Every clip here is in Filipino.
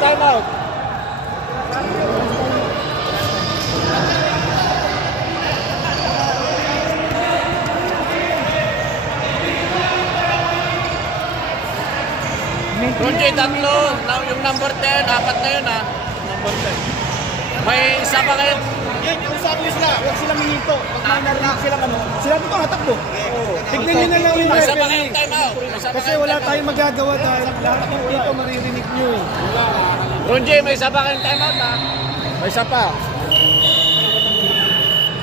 timeout. Ronji, tatlo. Yung number 10, apat na yun ha. Number 10. May isa pa kayo. Yan, yung sabi sila, huwag silang hihinto. Pag may narinig silang ano, sila dito natakbo. Tignan nyo na lang yung May isa pa kayong timeout. Kasi wala tayong magagawa dahil lahat ng dito maririnig nyo eh. Ronji, may isa pa kayong timeout ha. May isa pa.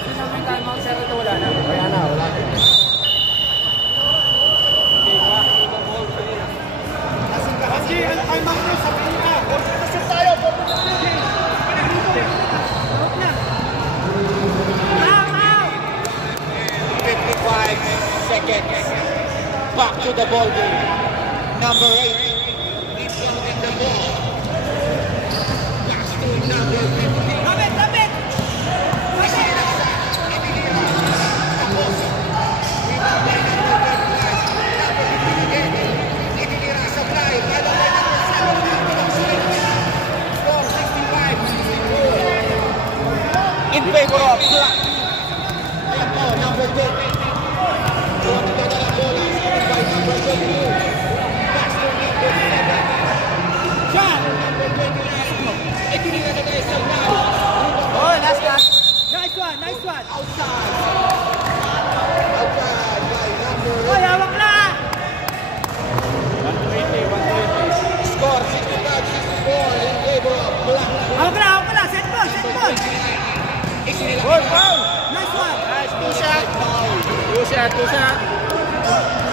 Sino may timeout sir ito? Wala na. Wala na, wala na. Kasi ang timeout nyo sa pinaka. Kasi tayo, 55 seconds. Back to the ball game. Number 8. Inbounding the ball. Pass to number 15. Lapit! In favor of Black. Number 10. By number 22. Pass to number 7. John. Number 29. Itinira na tayo sa now. Oh, last. Nice one. Outside by number 8. Hoy, hawak na! 120. Score 65-64 in favor of Black. Hawak na! Set ball! Good, foul. Nice one! Nice, two shot.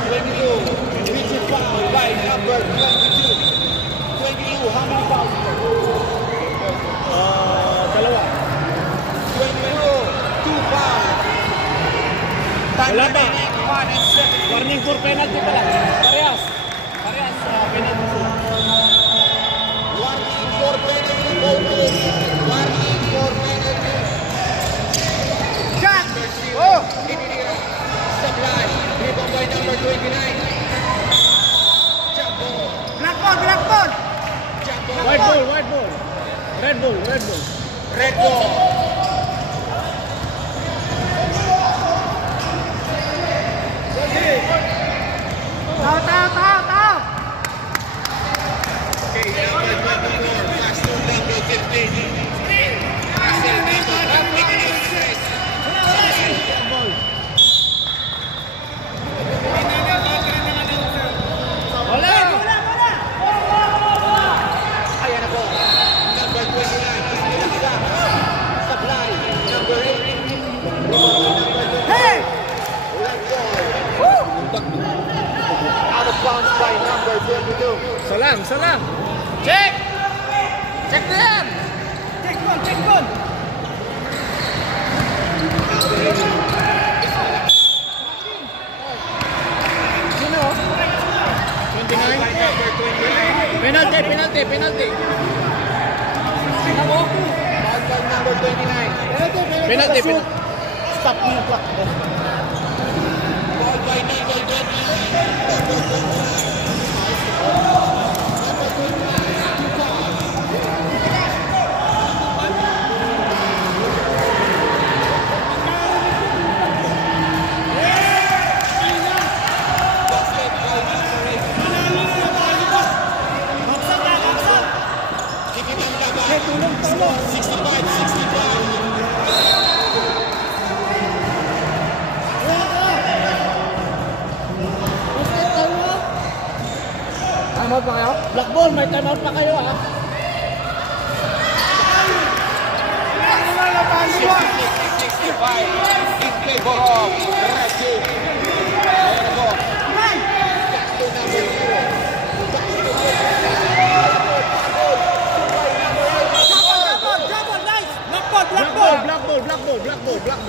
22. Which is foul by number 22. 22, how many fouls? Dalawa. 22, 2 fouls. Time Wala pa. remaining, 1 and 7. Warning for penalty pala. Parehas, penalty shoot. Warning for penalty, both teams. Warning for penalty. Shot! Oh! Itinira. Supply. Rebound by number 29. Jump ball. Black ball! Jump ball. White ball. Red ball. Red ball. Tao! Okay, number 24. Pass to number 15. Pass to number 15. Wala. Ayan na po. Number 29. Supply. Number 8. Hey! Red ball. Out of bounds by number 22. Salang. Check na yan. Check ball! Sino? 29. Penalty. Foul by number 29. Penalty. Stop mo yung clock. Foul by number 29. Tulong! 65-65. Timeout pa kayo? Black ball, may timeout pa kayo ha. 65 in favor of Red Team. Ayan po. Back to number 0.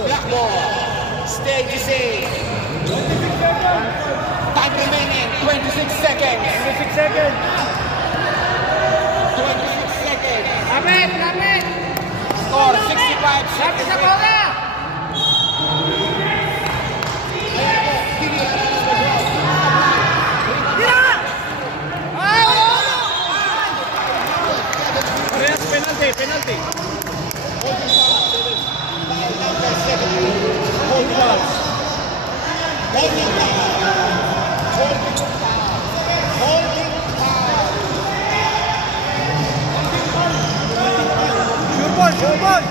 Black ball. Stay the same. Time remaining 26 seconds. 26 seconds. Lapit! Score 65 seconds. Penalty, penalty. Number 17. Holding foul. Holding foul. Holding foul. Holding foul. Sure ball, sure ball.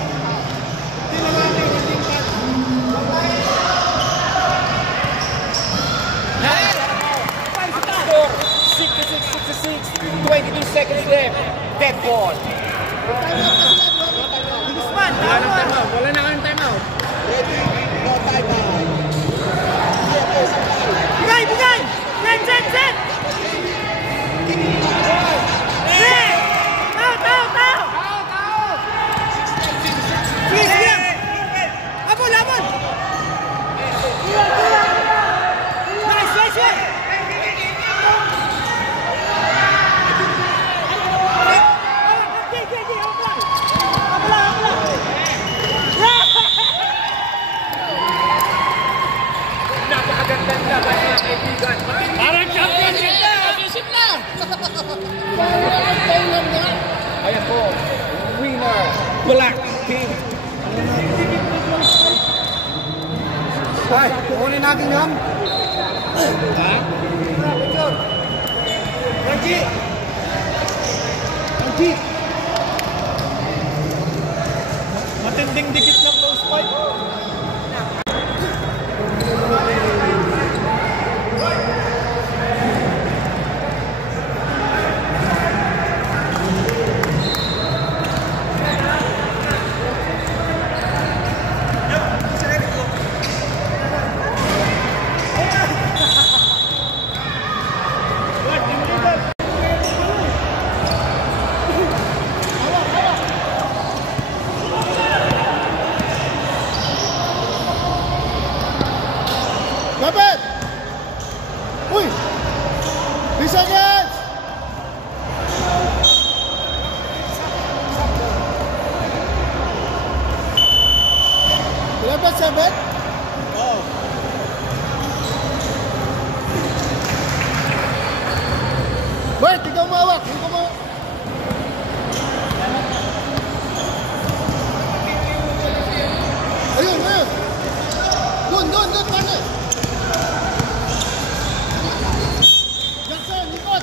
Score 66-66. 22 seconds left. Dead ball. Bigisman, Wala nang tama. timeout. Wala na kayong timeout. Ready? No timeout. Bigay, bigay. Set, set, set. Set. Tao, tao. Sige, sige. Abol, abol. Nice, nice, nice. Napakagandang laban mga kaibigan. Parang championship na. Championship na. Ayan po, winner, Black Team. Ay, kukunin natin yan. Ha? Ranji! Ranji! Matinding dikit ng close fight. Dapat! Uy! 3 seconds! Wala ba 7? Oo. Bert, ikaw mawak. Ikaw mawak. Ayun, ayun. Doon, paano? Jackson, ikot!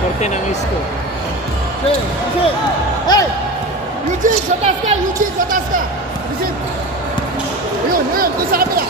Porte ng isko. Eugene! Hey! Eugene, sa taas ka! Eugene, sa taas ka! Eugene! Ayun, doon sa kabila.